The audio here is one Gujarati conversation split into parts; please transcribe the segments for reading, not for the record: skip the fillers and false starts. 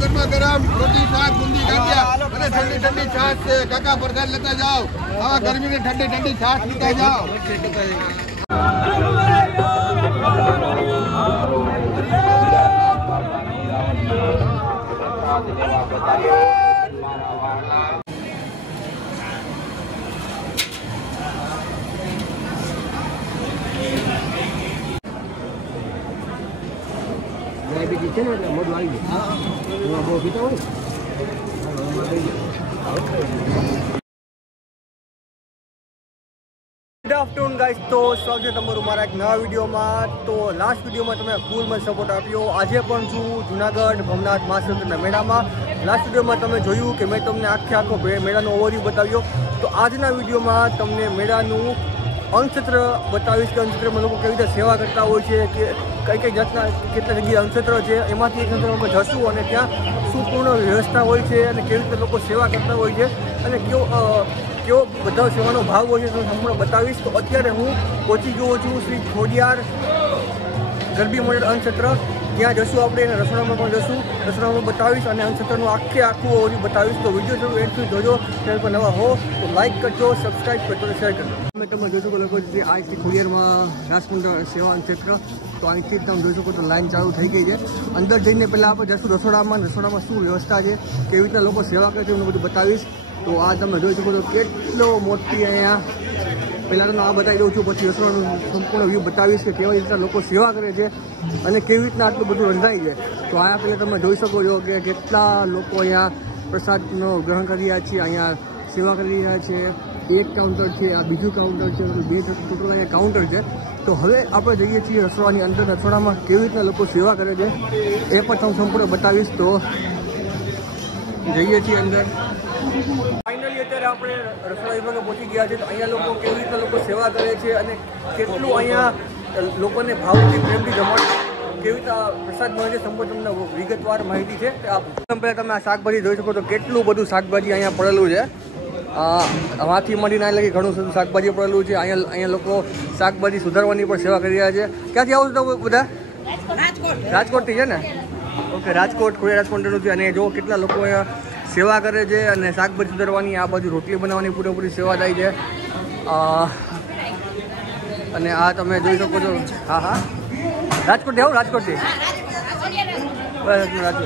ગરમા ગરમ રોટી શાક બુંદી ગાંઠિયા અને ઠંડી ઠંડી છાશ છે કાકા પ્રસાદ લેતા જાઓ આવા ગરમીની ઠંડી ઠંડી છાશ પીતા જાઓ ડાયાબિટીસ છે ને એટલે મોઢું આવી ગયું બહુ પીતા હોય ગુડ આફ્ટરનૂન ગાઈસ તો સ્વાગત છે તમારું મારા એક નવા વિડીયોમાં તો લાસ્ટ વિડીયોમાં તમે ફૂલ મને સપોર્ટ આપ્યો આજે પણ છું જુનાગઢ ભવનાથ મહાશિવરાત્રિના મેળામાં લાસ્ટ વિડીયોમાં તમે જોયું કે મેં તમને આખો મેળાનો ઓવરવ્યૂ બતાવ્યો તો આજના વિડીયોમાં તમને મેળાનું અન્નક્ષેત્ર બતાવીશ કે અન્નક્ષેત્રમાં લોકો કેવી રીતે સેવા કરતા હોય છે કે કઈ જાતના કેટલા જગ્યાએ અન્નક્ષેત્ર છે એમાંથી એક ક્ષેત્રમાં જશું અને ત્યાં શું પૂર્ણ વ્યવસ્થા હોય છે અને કેવી રીતે લોકો સેવા કરતા હોય છે અને કેવો બધા સેવાનો ભાવ હોય છે તો સંપૂર્ણ બતાવીશ તો અત્યારે હું પહોંચી ગયો છું શ્રી ખોડિયાર ગરબી મંડળ અન્નક્ષેત્ર ત્યાં જશું આપણે એને રસોડામાં પણ જશું રસોડામાં બતાવીશ અને અન્નક્ષેત્રનું આખું ઓવરવ્યૂ બતાવીશ તો વિડીયો જો એન્ડ સુધી જોજો ચેનલ પર નવા હો તો લાઇક કરજો સબસ્ક્રાઈબ કરજો અને શેર કરજો તમે જોઈ શકો લોકો જે આજથી ખોડિયારમાં રાસમંડળ સેવા અન્નક્ષેત્ર તો અહીંથી તમે જોઈ શકો તો લાઈન ચાલુ થઈ ગઈ છે અંદર જઈને પહેલાં આપણે જશું રસોડામાં શું વ્યવસ્થા છે કેવી રીતના લોકો સેવા કરે છે એનું બધું બતાવીશ તો આ તમે જોઈ શકો તો કેટલો મોટી અહીંયા પહેલાં તો આ બતાવી દઉં છું પછી રસોડાનું સંપૂર્ણ વ્યૂ બતાવીશ કે કેવી રીતના લોકો સેવા કરે છે અને કેવી રીતના આટલું બધું રંધાય છે તો આ પહેલાં તમે જોઈ શકો છો કે કેટલા લોકો અહીંયા પ્રસાદનો ગ્રહણ કરી રહ્યા છે અહીંયા સેવા કરી રહ્યા છે એક કાઉન્ટર છે આ બીજું કાઉન્ટર છે બે ટોટલ અહીંયા કાઉન્ટર છે તો હવે આપણે જઈએ છીએ રસોડાની અંદર રસોડામાં કેવી રીતના લોકો સેવા કરે છે એ પણ તમને સંપૂર્ણ બતાવીશ તો જઈએ છીએ અંદર ફાઇનલી અત્યારે આપણે રસોડા વિભાગે પહોંચી ગયા છે તો અહીંયા લોકો કેવી રીતના લોકો સેવા કરે છે અને કેટલું અહીંયા લોકોને ભાવથી પ્રેમથી જમાડે કેવી રીતના પ્રસાદ મળે છે સંપૂર્ણ તમને વિગતવાર માહિતી છે કે પહેલાં તમે આ શાકભાજી જોઈ શકો તો કેટલું બધું શાકભાજી અહીંયા પડેલું છે આમાંથી મળીને આ લગી ઘણું બધું શાકભાજી પડેલું છે અહીંયા લોકો શાકભાજી સુધારવાની પણ સેવા કરી રહ્યા છે ક્યાંથી આવું છો બધા રાજકોટથી છે ને ઓકે રાજકોટ ખોડિયાર રાજકોટનું છે અને જો કેટલા લોકો અહીંયા સેવા કરે છે અને શાકભાજી સુધારવાની આ બાજુ રોટલી બનાવવાની પૂરેપૂરી સેવા થાય છે અને આ તમે જોઈ શકો છો હા રાજકોટથી આવું રાજકોટથી રાજકોટ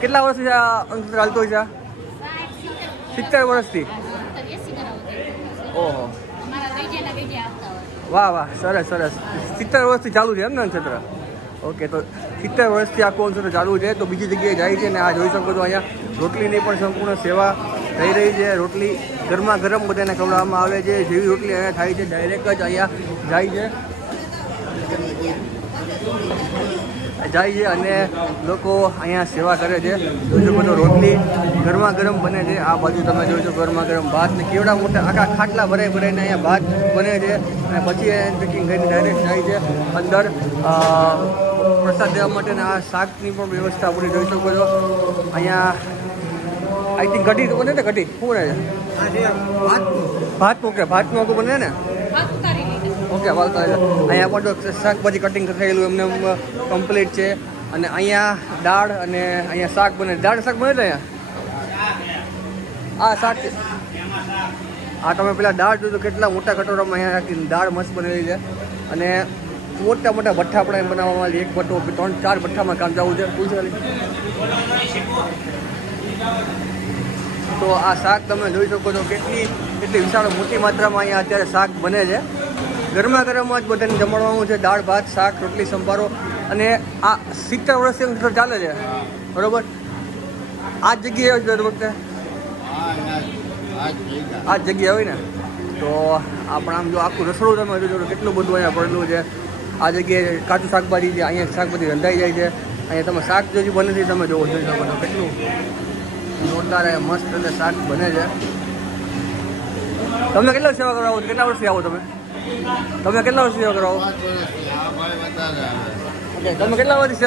કેટલા વર્ષથી આ અંતર ચાલતો હોય છે 70 વર્ષથી ઓહો વાહ સરસ 70 વર્ષથી ચાલુ છે એમ ને ક્ષેત્ર ઓકે તો 70 વર્ષથી આખું ક્ષેત્ર ચાલુ છે તો બીજી જગ્યાએ જાય છે ને આ જોઈ શકો છો અહીંયા રોટલીની પણ સંપૂર્ણ સેવા થઈ રહી છે રોટલી ગરમા ગરમ બધાને ખવડાવવામાં આવે છે જેવી રોટલી અહીંયા થાય છે ડાયરેક્ટ જ અહીંયા જાય છે અને લોકો અહીંયા સેવા કરે છે જોઈ શકો તો રોટલી ગરમા ગરમ બને છે આ બાજુ તમે જોઈ શકો ગરમા ગરમ ભાત ને કેવડા મોટા આખા ખાટલા ભરાઈને અહીંયા ભાત બને છે અને પછી પેકિંગ કરીને ડાયરેક્ટ જાય છે અંદર પ્રસાદ દેવા માટેના આ શાકની પણ વ્યવસ્થા આપણે જોઈ શકો છો અહીંયા આઈ થિંક કઢી તો બને ને કઢી શું બને છે ભાતનું આખું બને ને ઓકે અહીંયા પણ તો શાકભાજી કટિંગ થયેલું એમને કમ્પ્લીટ છે અને અહીંયા દાળ અને અહીંયા શાક બને દાળ શાક બને છે અહીંયા આ શાક આ તમે પેલા દાળ જોજો કેટલા મોટા કટોરામાં અહીંયા દાળ મસ્ત બનેલી છે અને મોટા ભઠ્ઠા પણ બનાવવામાં આવે એક ભઠ્ઠો 3-4 ભઠ્ઠામાં કામ જવું છે તો આ શાક તમે જોઈ શકો છો કેટલી વિશાળ મોટી માત્રામાં અહીંયા અત્યારે શાક બને છે ગરમા ગરમમાં જ બધાને જમાડવાનું છે દાળ ભાત શાક રોટલી સંભારો અને આ 70 વર્ષથી ચાલે છે બરોબર આ જ જગ્યાએ દર વખતે આ જ જગ્યાએ હોય ને તો આપણે આમ જો આખું રસોડું તમે જોજો કેટલું બધું અહીંયા પડેલું છે આ જગ્યાએ કાચું શાકભાજી છે અહીંયા શાકભાજી રંધાઈ જાય છે અહીંયા તમે શાક જો બને છે તમે જોવો જોઈ શકો છો કેટલું જોરદાર મસ્ત અને શાક બને છે તમે કેટલા સેવા કરાવો કેટલા વર્ષથી આવો તમે કેટલા વર્ષથી સેવા કરાવો તમે કેટલા વર્ષથી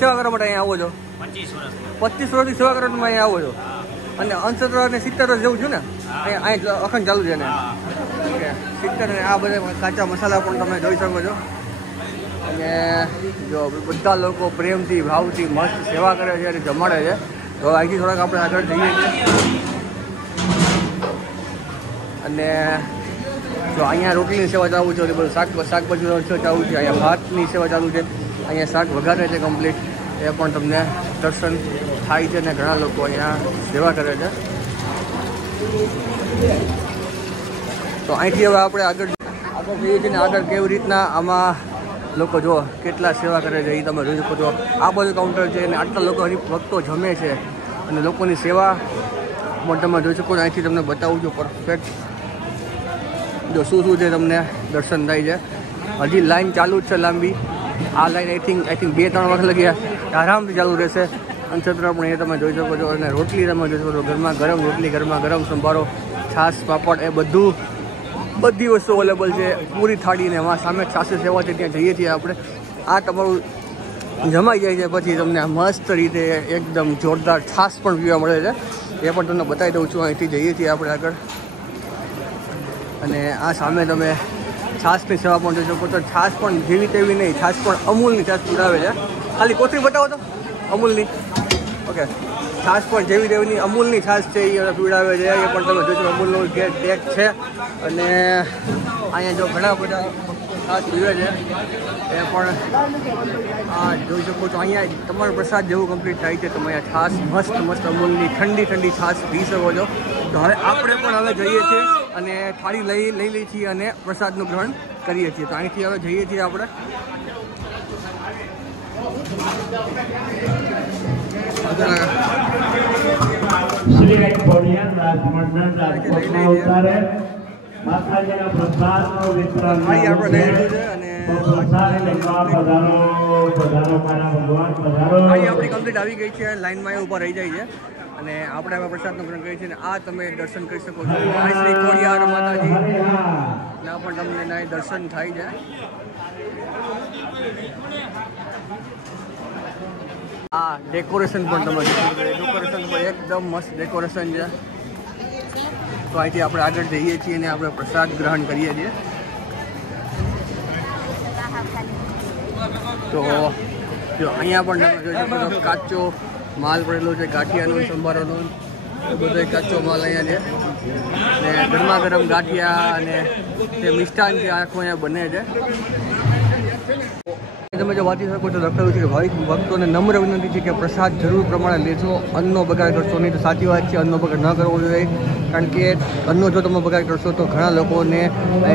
સેવા કરવા માટે અહીંયા આવો છો 25 વર્ષથી સેવા કરવા તમે અહીંયા આવો છો અને અંશત્ર અને 70 વર્ષ જેવું છું ને અહીંયા અખંડ ચાલુ છે ને ઓકે 70 અને આ બધા કાચા મસાલા પણ તમે જોઈ શકો છો અને જો બધા લોકો પ્રેમથી ભાવથી મસ્ત સેવા કરે છે અને જમાડે છે. તો અહીંથી થોડાક આપણે આગળ જઈએ છીએ અને જો અહીંયા રોટલીની સેવા ચાલુ છે, બધું શાકભાજીની સેવા ચાલુ છે, અહીંયા ભાતની સેવા ચાલુ છે, અહીંયા શાક વઘારે છે કમ્પ્લીટ. એ પણ તમને દર્શન થાય છે અને ઘણા લોકો અહીંયા સેવા કરે છે. તો અહીંથી હવે આપણે આગળ જઈએ છીએ ને આગળ કેવી રીતના આમાં લોકો જો કેટલા સેવા કરે છે એ તમે જોઈ શકો છો. આ બધું કાઉન્ટર છે અને આટલા લોકો ભક્તો જમે છે અને લોકોની સેવા પણ તમે જોઈ શકો છો. અહીંથી તમને બતાવું છું પરફેક્ટ જો શું છે તમને દર્શન થાય છે. હજી લાઈન ચાલુ જ છે લાંબી. આ લાઈન આઈ થિંક 2-3 વખત લગી આરામથી ચાલુ રહેશે. અને છતાં પણ એ તમે જોઈ શકો છો અને રોટલી તમે જોઈ શકો છો. ગરમા ગરમ રોટલી, ગરમા ગરમ સંભારો, છાશ, પાપડ એ બધી વસ્તુ અવેલેબલ છે. પૂરી થાળીને એમાં સામે છાશની સેવા છે, ત્યાં જઈએ છીએ આપણે. આ તમારું જમાઈ જાય છે પછી તમને મસ્ત રીતે એકદમ જોરદાર છાશ પણ પીવા મળે છે. એ પણ તમને બતાવી દઉં છું. અહીંથી જઈએ છીએ આપણે આગળ અને આ સામે તમે છાશની સેવા પણ જોઈ શકો છો. છાશ પણ જેવી તેવી નહીં, છાશ પણ અમૂલની છાશ પીવડાવે છે. ખાલી કોથળી બતાવો તો અમૂલની. ઓકે, છાશ પણ જેવી તેવીની અમૂલની છાશ છે એ પીવડાવે છે. એ પણ તમે જોઈ શકો અમૂલનો ટેગ છે. અને અહીંયા જો ઘણા બધા છાશ પીવે છે એ પણ આ જોઈ શકો છો. અહીંયા તમારો પ્રસાદ જેવું કમ્પ્લીટ થાય છે. તમે અહીંયા છાશ મસ્ત અમૂલની ઠંડી છાશ પી શકો છો. તો હવે આપણે પણ હવે જઈએ છીએ અને થાળી લઈ લઈએ છીએ અને પ્રસાદનું ગ્રહણ કરીએ છીએ. તો અહીંથી હવે જઈએ છીએ આપણે. આપણી કમ્પ્લીટ આવી ગઈ છે. લાઈનમાં એ ઊભા રહી જાય છે અને આપણે હવે પ્રસાદનું ગ્રહણ કરીએ છીએ. આ તમે દર્શન કરી શકો છો. શ્રી ખોડિયાર માતાજી ના પણ તમને દર્શન થાય છે. આ ડેકોરેશન પણ તમે ડેકોરેશન પણ એકદમ મસ્ત ડેકોરેશન છે. તો અહીંથી આપણે આગળ જઈએ છીએ અને આપણે પ્રસાદ ગ્રહણ કરીએ છીએ. તો જો અહીંયા પણ તમે જોઈ શકો છો કાચો માલ પડેલો છે. ગાંઠિયાનો, સંભારોનો બધો કાચો માલ અહીંયા છે અને ગરમા ગરમ ગાંઠિયા અને તે મિષ્ટાન જે આખું અહીંયા બને છે. તમે જો વાંચી શકો છો લખેલું છે કે ભાવિક ભક્તોને નમ્ર વિનંતી છે કે પ્રસાદ જરૂર પ્રમાણે લેજો, અન્નનો બગાડ કરશો નહીં. તો સાચી વાત છે, અન્નનો બગાડ ન કરવો જોઈએ. કારણ કે અન્નનો જો તમે બગાડ કરશો તો ઘણા લોકોને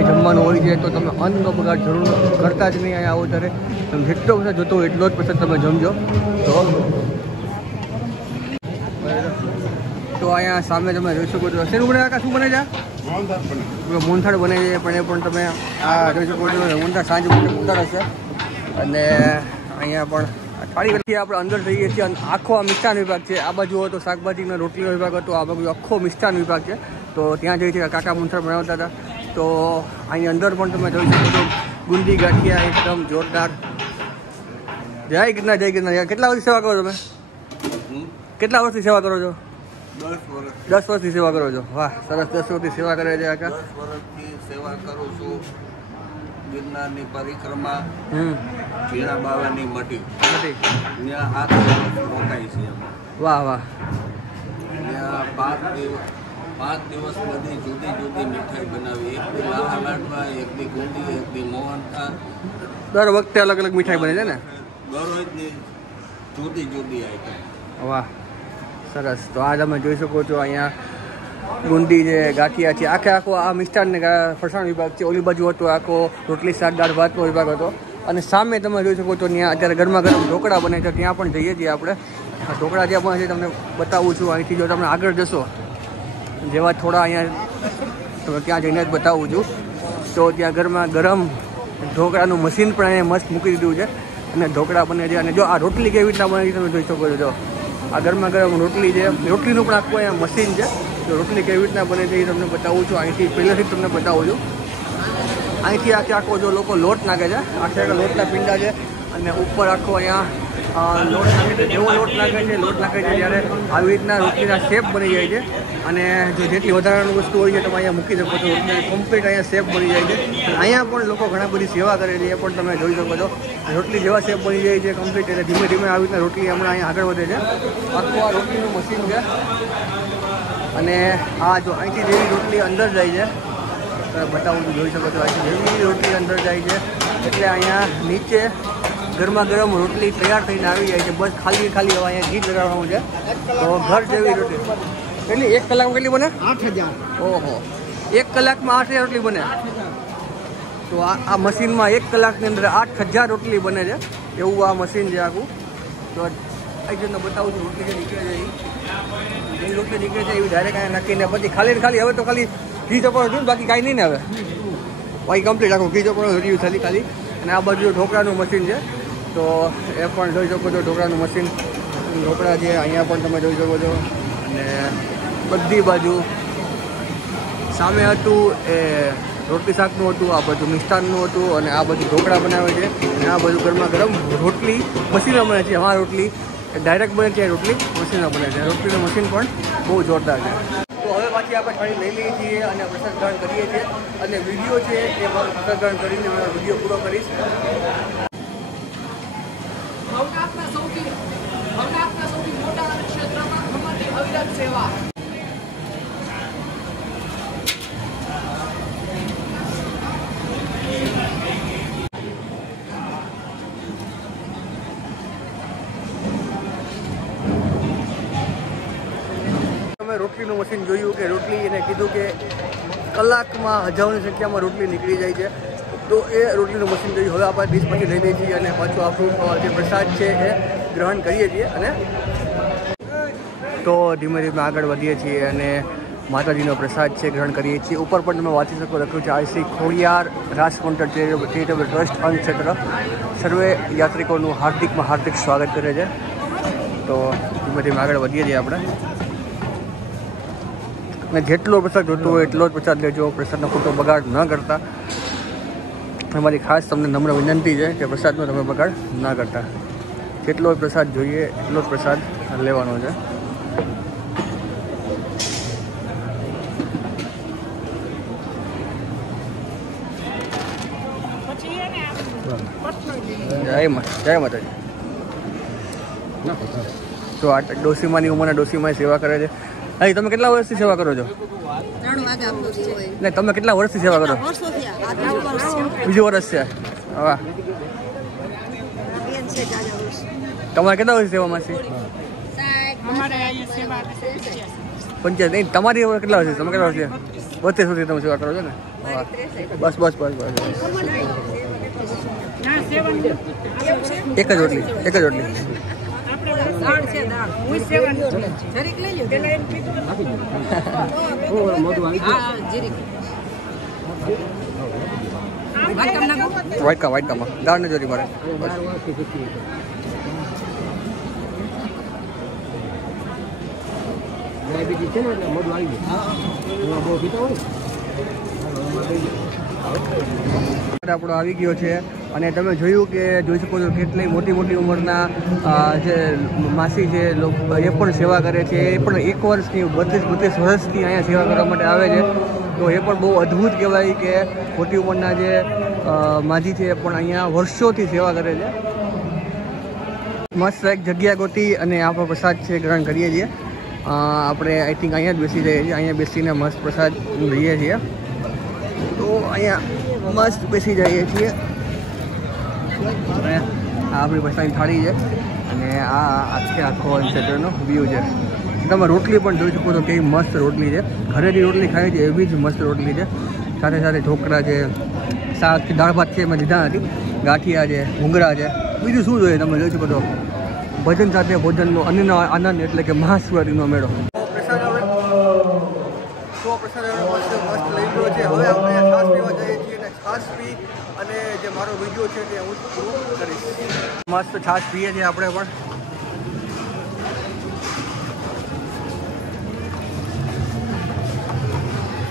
જમવાનું હોય છે. તો તમે અન્નનો બગાડ જરૂર કરતા જ નહીં. અહીંયા આવો ત્યારે તમે જેટલો પ્રસાદ જોતો હોય એટલો જ પ્રસાદ તમે જમજો. તો અહીંયા સામે તમે જોઈ શકો છો શેનું બને કાકા, શું બને છે? મોહનથાળ બને છે. પણ એ પણ તમે આ જોઈ શકો છો મોહનથાળ સાંજ મોહનથાળ હશે. અને અહીંયા પણ થાળી વચ્ચે આપણે અંદર જઈએ છીએ અને આખો આ મિષ્ટાન વિભાગ છે. આ બાજુ હતો શાકભાજીનો રોટલીનો વિભાગ હતો, આ બાજુ આખો મિષ્ટાન વિભાગ છે. તો ત્યાં જઈએ છીએ કાકા મોહનથાળ બનાવતા હતા. તો અહીં અંદર પણ તમે જોઈ શકો છો ગુંદી ગાંઠિયા એકદમ જોરદાર. જય ગિરનાર, જય ગિરનાર. કેટલા વર્ષથી સેવા કરો તમે? કેટલા વર્ષથી સેવા કરો છો? 10 વર્ષથી સેવા કરો છો. વાહ, સરસ. 10 વર્ષથી સેવા કરે છે કાકા. 10 વર્ષથી સેવા કરું છું. ગિરનારની પરિક્રમા, ઝીણા બાવાની મઢી ત્યાં 8 દિવસ રોકાય છે. વાહ વાહ. ત્યાં 5 દિવસ બધી જુદી જુદી મીઠાઈ બનાવી. એક દી લાહા લાડવા, એક દી ગુંદી, એક દી મોહનથાળ. દર વખતે અલગ અલગ મીઠાઈ બને છે ને? દરરોજની જુદી જુદી આઈટમ. વાહ, સરસ. તો આ તમે જોઈ શકો છો અહીંયા ગુંદી છે, ગાંઠિયા છે. આખો આ મિષ્ટાન ને ફરસાણ વિભાગ છે. ઓલી બાજુ હતો આખો રોટલી શાક દાળ ભાતનો વિભાગ હતો. અને સામે તમે જોઈ શકો છો ત્યાં અત્યારે ગરમા ગરમ ઢોકળા બને છે. ત્યાં પણ જઈએ છીએ આપણે. આ ઢોકળા જ્યાં પણ છે તમને બતાવું છું. અહીંથી જો તમે આગળ જશો જેવા થોડા અહીંયા તમે ત્યાં જઈને જ બતાવું છું. તો ત્યાં ગરમા ગરમ ઢોકળાનું મશીન પણ અહીંયા મસ્ત મૂકી દીધું છે અને ઢોકળા બને છે. અને જો આ રોટલી કેવી રીતના બને છે તમે જોઈ શકો છો. જો આ ગરમા ગરમ રોટલી છે. રોટલીનું પણ આખું અહીંયા મશીન છે. તો રોટલી કેવી રીતના બને છે એ તમને બતાવું છું. અહીંથી પહેલેથી જ તમને બતાવું છું. અહીંથી આખો જો લોકો લોટ નાખે છે. આખે લોટના પીંડા છે અને ઉપર આખો અહીંયા લોટ નાખે છે, જેવો લોટ નાખે છે ત્યારે આવી રીતના રોટલીના શેપ બની જાય છે. અને જો જેટલી વધારાની વસ્તુ હોય છે તમે અહીંયા મૂકી શકો છો, કમ્પ્લીટ અહીંયા શેપ બની જાય છે. અહીંયા પણ લોકો ઘણા બધી સેવા કરે છે, એ પણ તમે જોઈ શકો છો. રોટલી જેવા શેપ બની જાય છે કમ્પ્લીટ, એટલે ધીમે ધીમે આવી રીતના રોટલી હમણાં અહીંયા આગળ વધે છે. આખું આ રોટલીનું મશીન છે. અને આ જો અહીંથી જેવી રોટલી અંદર જાય છે, બતાવું તો જોઈ શકો છો, અહીંથી જેવી રોટલી અંદર જાય છે એટલે અહીંયા નીચે ગરમા ગરમ રોટલી તૈયાર થઈને આવી જાય છે. બસ ખાલી હવે અહીંયા ઘી લગાડવાનું છે. તો ઘર જેવી રોટલી કેટલી 1 કલાકમાં કેટલી બને? 8000. ઓહો, 1 કલાકમાં 8000 રોટલી બને. તો આ મશીનમાં 1 કલાકની અંદર 8000 રોટલી બને છે, એવું આ મશીન છે આખું. તો આ જઈને બતાવું છું રોટલી જે નીકળે છે એ રોટલી નીકળે છે એવી ડાયરેક્ટ અહીંયા નાખીને પછી ખાલી હવે તો ખાલી ઘી ચોપડો જોયું, બાકી કાંઈ નહીં ને હવે બાકી કમ્પ્લીટ આખું ઘી ચોપડો રહ્યું ખાલી. અને આ બાજુ ઢોકળાનું મશીન છે, તો એ પણ જોઈ શકો છો. ઢોકળાનું મશીન ઢોકળા છે અહીંયા પણ તમે જોઈ શકો છો. અને બધી બાજુ સામે હતું એ રોટલી શાકનું હતું, આ બાજુ મિષ્ટાનનું હતું, અને આ બાજુ ઢોકળા બનાવે છે. અને આ બાજુ ગરમા ગરમ રોટલી મશીનમાં બને છે. આ રોટલી ડાયરેક્ટ બને છે, રોટલી મશીનમાં બને છે. રોટલીનું મશીન પણ બહુ જોરદાર છે. તો હવે પાછી આપણે થાળી લઈ લઈએ છીએ અને પ્રસાદ ગ્રહણ કરીએ છીએ. અને વિડીયો છે એ મારો પ્રસાદ ગ્રહણ કરીને મારો વિડીયો પૂરો કરીશ. ભવનાથના સૌથી મોટા ક્ષેત્રમાં ખમણની અવિરત સેવા. તમે રોટલીનું મશીન જોયું કે રોટલી એને કીધું કે કલાકમાં હજારોની સંખ્યામાં રોટલી નીકળી જાય છે. તો એ રોટલીનું મશીન જોયું. હવે આપણે ડીશ પછી લઈ લઈએ છીએ અને પાછું આપણું જે પ્રસાદ છે એ ગ્રહણ કરીએ છીએ. અને તો ધીમે ધીમે આગળ વધીએ છીએ અને માતાજીનો પ્રસાદ છે ગ્રહણ કરીએ છીએ. ઉપર પણ તમે વાંચી શકો, લખ્યું છે આઈસી ખોડિયાર રાસકુંડ ચેરિટેબલ ટ્રસ્ટ અનક્ષેત્ર સર્વે યાત્રિકોનું હાર્દિક સ્વાગત કરે છે. તો ધીમે ધીમે આગળ વધીએ છીએ આપણે. અને જેટલો પ્રસાદ જોતો હોય એટલો જ પ્રસાદ લેજો, પ્રસાદનો ખોટો બગાડ ન કરતા. અમારી ખાસ તમને નમ્ર વિનંતી છે કે પ્રસાદનો તમે બગાડ ન કરતા. જેટલો પ્રસાદ જોઈએ એટલો જ પ્રસાદ લેવાનો છે. જય માતાજી. તો આ ડોસીમાની ઉંમરના ડોસીમાં સેવા કરે છે. અહીં તમે કેટલા વર્ષથી સેવા કરો છો? ને તમે કેટલા વર્ષથી સેવા કરો? બીજું વર્ષ છે. વાહ. તમારે કેટલા વર્ષથી સેવામાં છે? 85. નહીં, તમારી કેટલા વર્ષથી? તમે કેટલા વર્ષથી? 32 વર્ષથી તમે સેવા કરો છો ને? વાહ. બસ. એક જ રોટલી. વાઇટ કામાં દાળ ને જોરી મારે. આપણો આવી ગયો છે. અને તમે જોયું કે જોઈ શકો છો કેટલી મોટી ઉંમરના જે માસી છે એ પણ સેવા કરે છે. એ પણ 1 વર્ષની 32 વર્ષથી અહીંયા સેવા કરવા માટે આવે છે. તો એ પણ બહુ અદ્ભુત કહેવાય કે મોટી ઉંમરના જે માજી છે એ પણ અહીંયા વર્ષોથી સેવા કરે છે. મસ્ત એક જગ્યા ગોતી અને આપણો પ્રસાદ છે ગ્રહણ કરીએ છીએ. આપણે આઈ થિંક અહીંયા જ બેસી જઈએ છીએ. અહીંયા બેસીને મસ્ત પ્રસાદ લઈએ છીએ. તો અહીંયા મસ્ત બેસી જઈએ છીએ. આ આપણી પ્રસાદની થાળી છે અને આ આખો ક્ષેત્રનો વ્યૂ છે. તમે રોટલી પણ જોઈ શકો છો કેવી મસ્ત રોટલી છે. ઘરેની રોટલી ખાઈ છે એવી જ મસ્ત રોટલી છે. સાથે ઢોકળા છે, શાક, દાળ ભાત છે એમાં લીધા નથી, ગાંઠિયા છે, ભૂંગળા છે. બીજું શું જોઈએ તમે જોઈ શકો છો. ભજન સાથે ભોજનનો અન્નનો આનંદ એટલે કે મહાશિવરાત્રિનો મેળો. પ્રસાદ મસ્ત લઈ ગયો છે. હવે આપણે છાશ પીવા જઈએ છીએ અને છાશ પી અને જે મારો વિડીયો છે તે હું પૂરો કરીશ. મસ્ત છાશ પીએ છીએ આપણે પણ.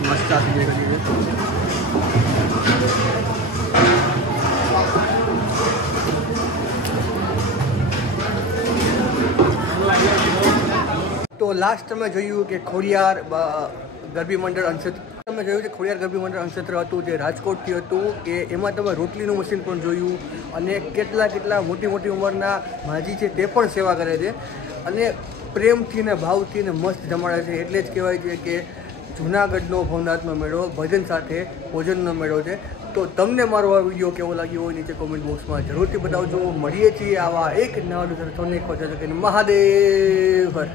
મસ્ત છાશ પીએ છીએ. લાસ્ટ તમે જોયું કે ખોડિયાર ગરબી મંડળ અંશત તમે જોયું કે ખોડિયાર ગરબી મંડળ અંશત્ર હતું જે રાજકોટથી હતું કે એમાં તમે રોટલીનું મશીન પણ જોયું અને કેટલા મોટી ઉંમરના માજી છે તે પણ સેવા કરે છે અને પ્રેમથી ને ભાવથી ને મસ્ત જમાડે છે. એટલે જ કહેવાય છે કે જૂનાગઢનો ભવનાથનો મેળો ભજન સાથે ભોજનનો મેળો છે. તો તમને મારો આ વિડીયો કેવો લાગ્યો હોય નીચે કોમેન્ટ બોક્સમાં જરૂરથી બતાવજો. મળીએ છીએ આવા એક નવા મહાદેવ હર.